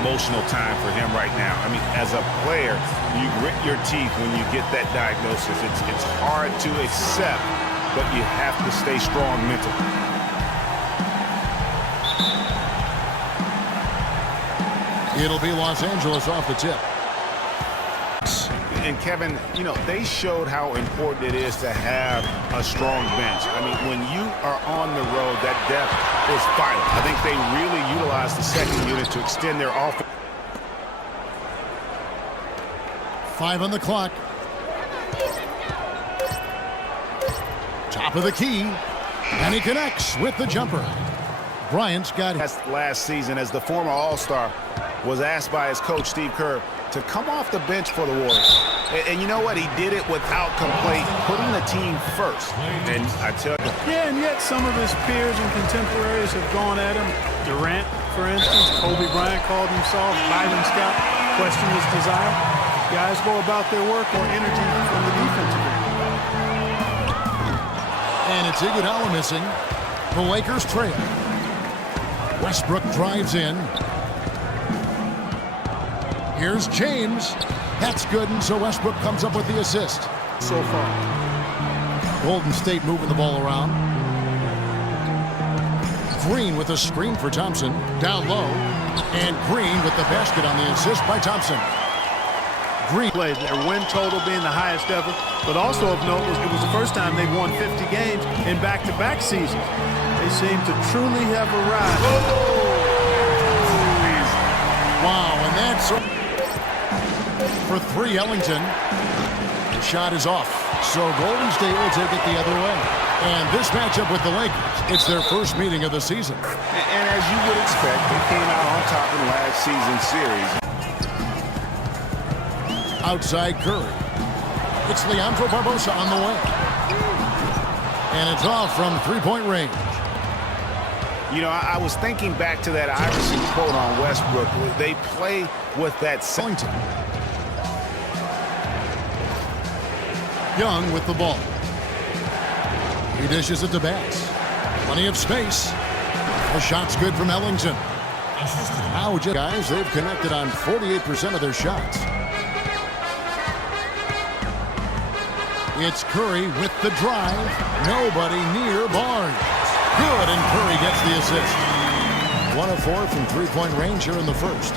emotional time for him right now. I mean, as a player, you grit your teeth when you get that diagnosis. It's hard to accept, but you have to stay strong mentally. It'll be Los Angeles off the tip. And Kevin, you know, they showed how important it is to have a strong bench. I mean, when you are on the road, that depth is vital. I think they really utilized the second unit to extend their offense. 5 on the clock. Top of the key. And he connects with the jumper. Bryant's got it. Last season, as the former All-Star was asked by his coach, Steve Kerr, to come off the bench for the Warriors. And you know what? He did it without complaint, putting the team first. And I tell you. Yeah, and yet some of his peers and contemporaries have gone at him. Durant, for instance, Kobe Bryant called him soft. Byron Scott questioned his desire. Guys go about their work or energy from the defensive end. And it's Iguodala missing. The Lakers trail. Westbrook drives in. Here's James. That's good, and so Westbrook comes up with the assist. So far. Golden State moving the ball around. Green with a screen for Thompson. Down low. And Green with the basket on the assist by Thompson. Green plays, their win total being the highest ever, but also of note was it was the first time they've won 50 games in back-to-back seasons. They seem to truly have arrived. Wow, and that's for 3, Ellington. The shot is off, so Golden State will take it the other way. And this matchup with the Lakers, it's their first meeting of the season. And as you would expect, they came out on top in last season's series. Outside Curry. It's Leandro Barbosa on the way. And it's off from 3-point range. You know, I was thinking back to that Iverson quote on Westbrook. They play with that Ellington. Young with the ball. He dishes it to Bass. Plenty of space. The shot's good from Ellington. Now, guys, they've connected on 48% of their shots. It's Curry with the drive. Nobody near Barnes. Good, and Curry gets the assist. 1 of 4 from 3-point range here in the first.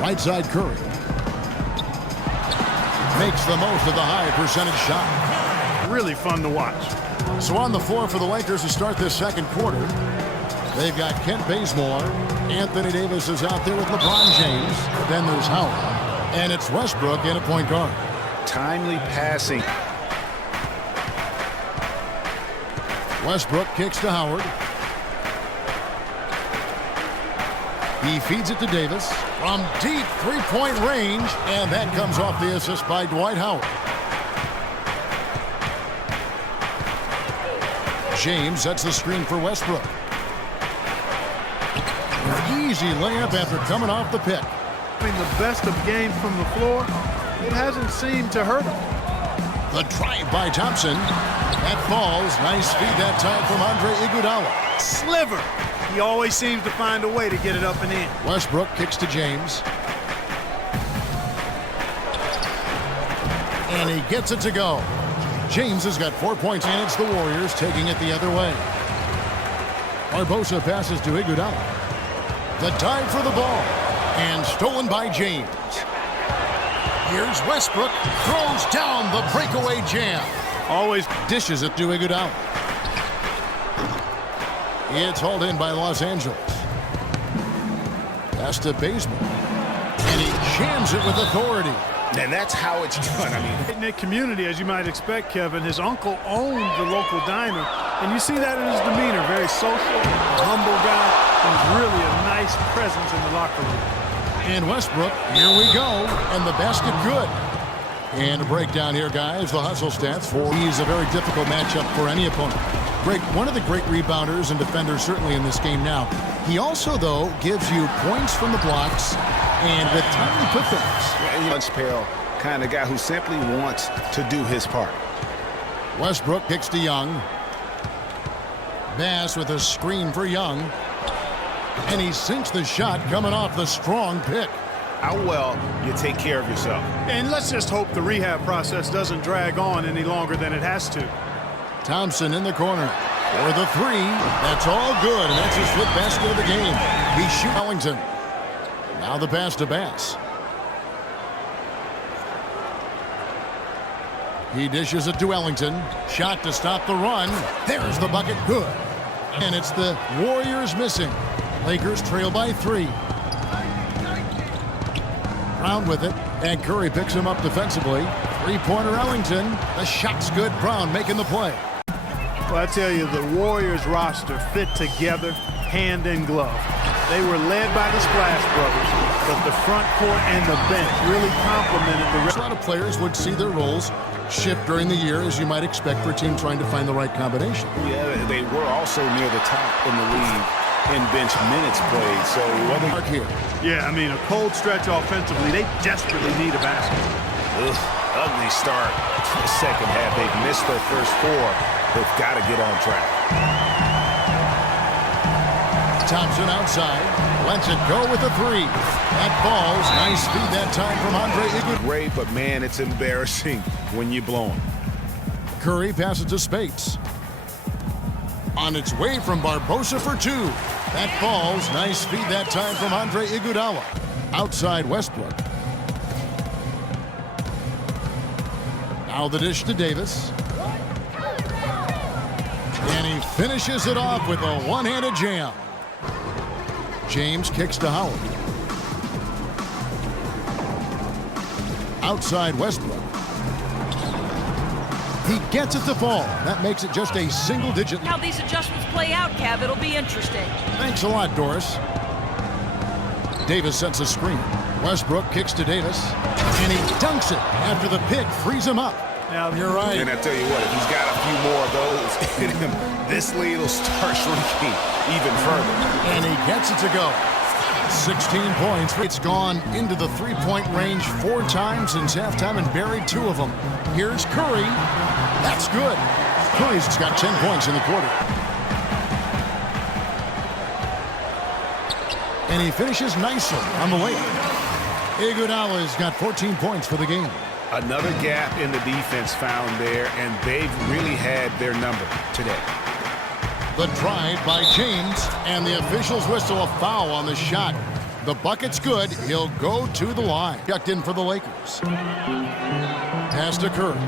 Right side Curry. Makes the most of the high percentage shot. Really fun to watch. So on the floor for the Lakers to start this second quarter, they've got Kent Bazemore. Anthony Davis is out there with LeBron James. Then there's Howard. And it's Westbrook in a point guard. Timely passing. Westbrook kicks to Howard. He feeds it to Davis from deep 3-point range, and that comes off the assist by Dwight Howard. James sets the screen for Westbrook. An easy layup after coming off the pick. The best of games from the floor, it hasn't seemed to hurt him. The drive by Thompson. That falls. Nice feed that time from Andre Iguodala. Sliver. He always seems to find a way to get it up and in. Westbrook kicks to James. And he gets it to go. James has got 4 points, and it's the Warriors taking it the other way. Barbosa passes to Iguodala. The dive for the ball. And stolen by James. Here's Westbrook. Throws down the breakaway jam. Always dishes it to Iguodala. It's hauled in by Los Angeles. Pass to Bazemore. And he jams it with authority. And that's how it's done. I mean, in the community, as you might expect, Kevin, his uncle owned the local diner. And you see that in his demeanor. Very social, humble guy, and really a nice presence in the locker room. And Westbrook, here we go, and the basket good. And a breakdown here, guys, the hustle stats for he's a very difficult matchup for any opponent. One of the great rebounders and defenders certainly in this game now. He also, though, gives you points from the blocks and with timely putbacks. Lunch Peril, kind of guy who simply wants to do his part. Westbrook kicks to Young. Bass with a screen for Young. And he sinks the shot coming off the strong pick. How well you take care of yourself. And let's just hope the rehab process doesn't drag on any longer than it has to. Thompson in the corner for the three. That's all good, and that's his fifth basket of the game. He shoots Ellington. Now the pass to Bass. He dishes it to Ellington. Shot to stop the run. There's the bucket. Good. And it's the Warriors missing. Lakers trail by 3. Brown with it, and Curry picks him up defensively. Three-pointer Ellington. The shot's good. Brown making the play. Well, I tell you, the Warriors roster fit together, hand in glove. They were led by the Splash Brothers, but the front court and the bench really complemented the rest. A lot of players would see their roles shift during the year, as you might expect for a team trying to find the right combination. Yeah, they were also near the top in the league in bench minutes played. So whether Mark here. Yeah, I mean, a cold stretch offensively. They desperately need a basket. Ugly start to the second half. They've missed their first 4. They've got to get on track. Thompson outside. Lets it go with a 3. That falls. Nice feed that time from Andre Iguodala. Great, but man, it's embarrassing when you blow them. Curry passes to Spates. On its way from Barbosa for 2. That falls. Nice feed that time from Andre Iguodala. Outside Westbrook. Now the dish to Davis. And he finishes it off with a one-handed jam. James kicks to Howard. Outside Westbrook. He gets it to fall. That makes it just a single-digit. How these adjustments play out, Cav, it'll be interesting. Thanks a lot, Doris. Davis sets a screen. Westbrook kicks to Davis. And he dunks it after the pick frees him up. Now, You're right. And I tell you what, if he's got a few more of those in him, this lead will start shrinking even further. And he gets it to go. 16 points. It's gone into the three-point range 4 times since halftime and buried 2 of them. Here's Curry. That's good. Curry's got 10 points in the quarter. And he finishes nicely on the layup. Iguodala's got 14 points for the game. Another gap in the defense found there, and they've really had their number today. The drive by James, and the officials whistle a foul on the shot. The bucket's good. He'll go to the line. Ducked in for the Lakers. Pass to Curry.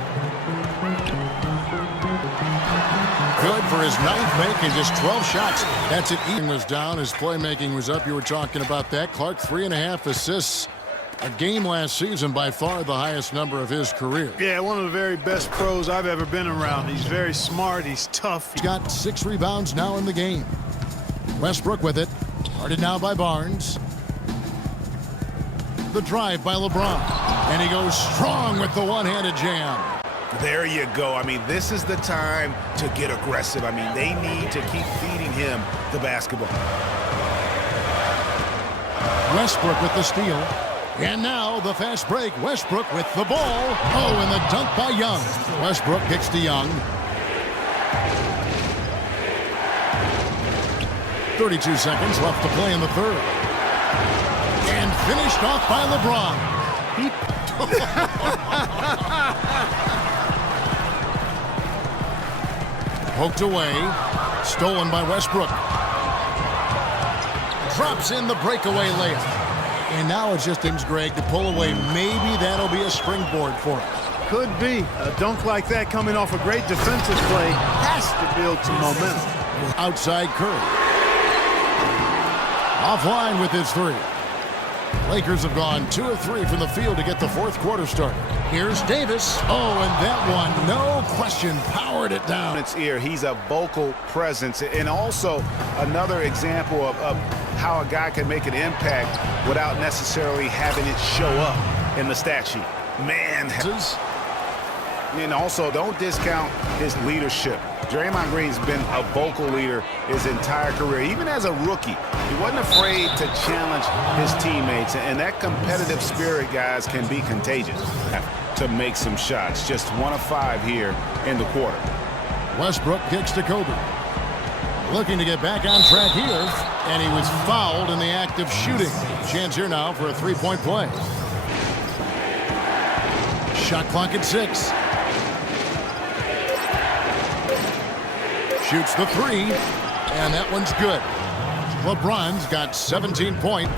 Good for his 9th make and just 12 shots. That's it. Eaton was down. His playmaking was up. You were talking about that. Clark, 3.5 assists. A game last season, by far the highest number of his career. yeah, one of the very best pros I've ever been around. He's very smart. He's tough. He's got 6 rebounds now in the game. Westbrook with it. Guarded now by Barnes. The drive by LeBron. And he goes strong with the one-handed jam. There you go. I mean, this is the time to get aggressive. I mean, they need to keep feeding him the basketball. Westbrook with the steal. And now the fast break. Westbrook with the ball. Oh, and the dunk by Young. Westbrook kicks to Young. 32 seconds left to play in the third. And finished off by LeBron. Poked away. Stolen by Westbrook. Drops in the breakaway layup. And now it's just James Greg to pull away. Maybe that'll be a springboard for him. Could be. A dunk like that coming off a great defensive play has to build some momentum. Outside Curry. Offline with his 3. Lakers have gone 2 of 3 from the field to get the 4th quarter started. Here's Davis. Oh, and that one, no question, powered it down. It's ear. He's a vocal presence, and also another example of how a guy can make an impact without necessarily having it show up in the stat sheet. Man. And also, don't discount his leadership. Draymond Green's been a vocal leader his entire career. Even as a rookie, he wasn't afraid to challenge his teammates. And that competitive spirit, guys, can be contagious to make some shots. Just 1 of 5 here in the quarter. Westbrook kicks to Kobe. Looking to get back on track here, and he was fouled in the act of shooting. Chance here now for a three-point play. Shot clock at 6. Shoots the 3, and that one's good. LeBron's got 17 points.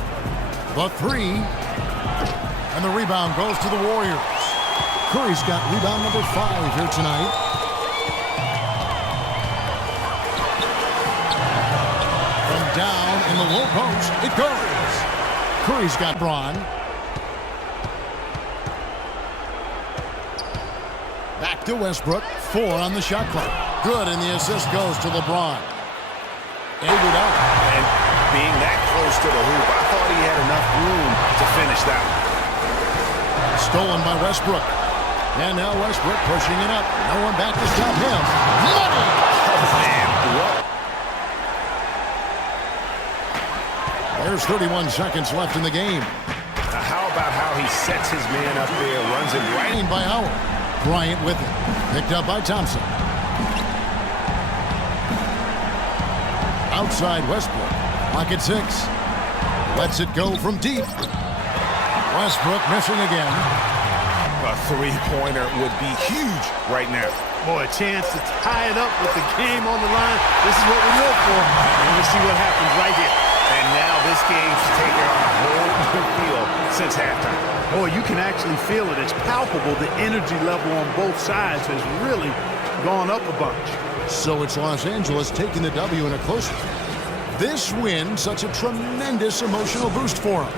The 3, and the rebound goes to the Warriors. Curry's got rebound number 5 here tonight. From down in the low post, it goes. Curry's got Braun. Back to Westbrook. 4 on the shot clock. Good, and the assist goes to LeBron. Figured out. And being that close to the hoop, I thought he had enough room to finish that one. Stolen by Westbrook. And now Westbrook pushing it up. No one back to stop him. Money! Oh, man, what? There's 31 seconds left in the game. Now, how about how he sets his man up there, runs him right in. By Howard. Bryant with it. Picked up by Thompson. Outside Westbrook. Clock at 6. Lets it go from deep. Westbrook missing again. A three-pointer would be huge right now. Boy, a chance to tie it up with the game on the line. This is what we live for. And we'll see what happens right here. And now this game's taken on a whole new feel since halftime. Boy, you can actually feel it. It's palpable. The energy level on both sides has really gone up a bunch. So it's Los Angeles taking the W in a close one. This win, such a tremendous emotional boost for them.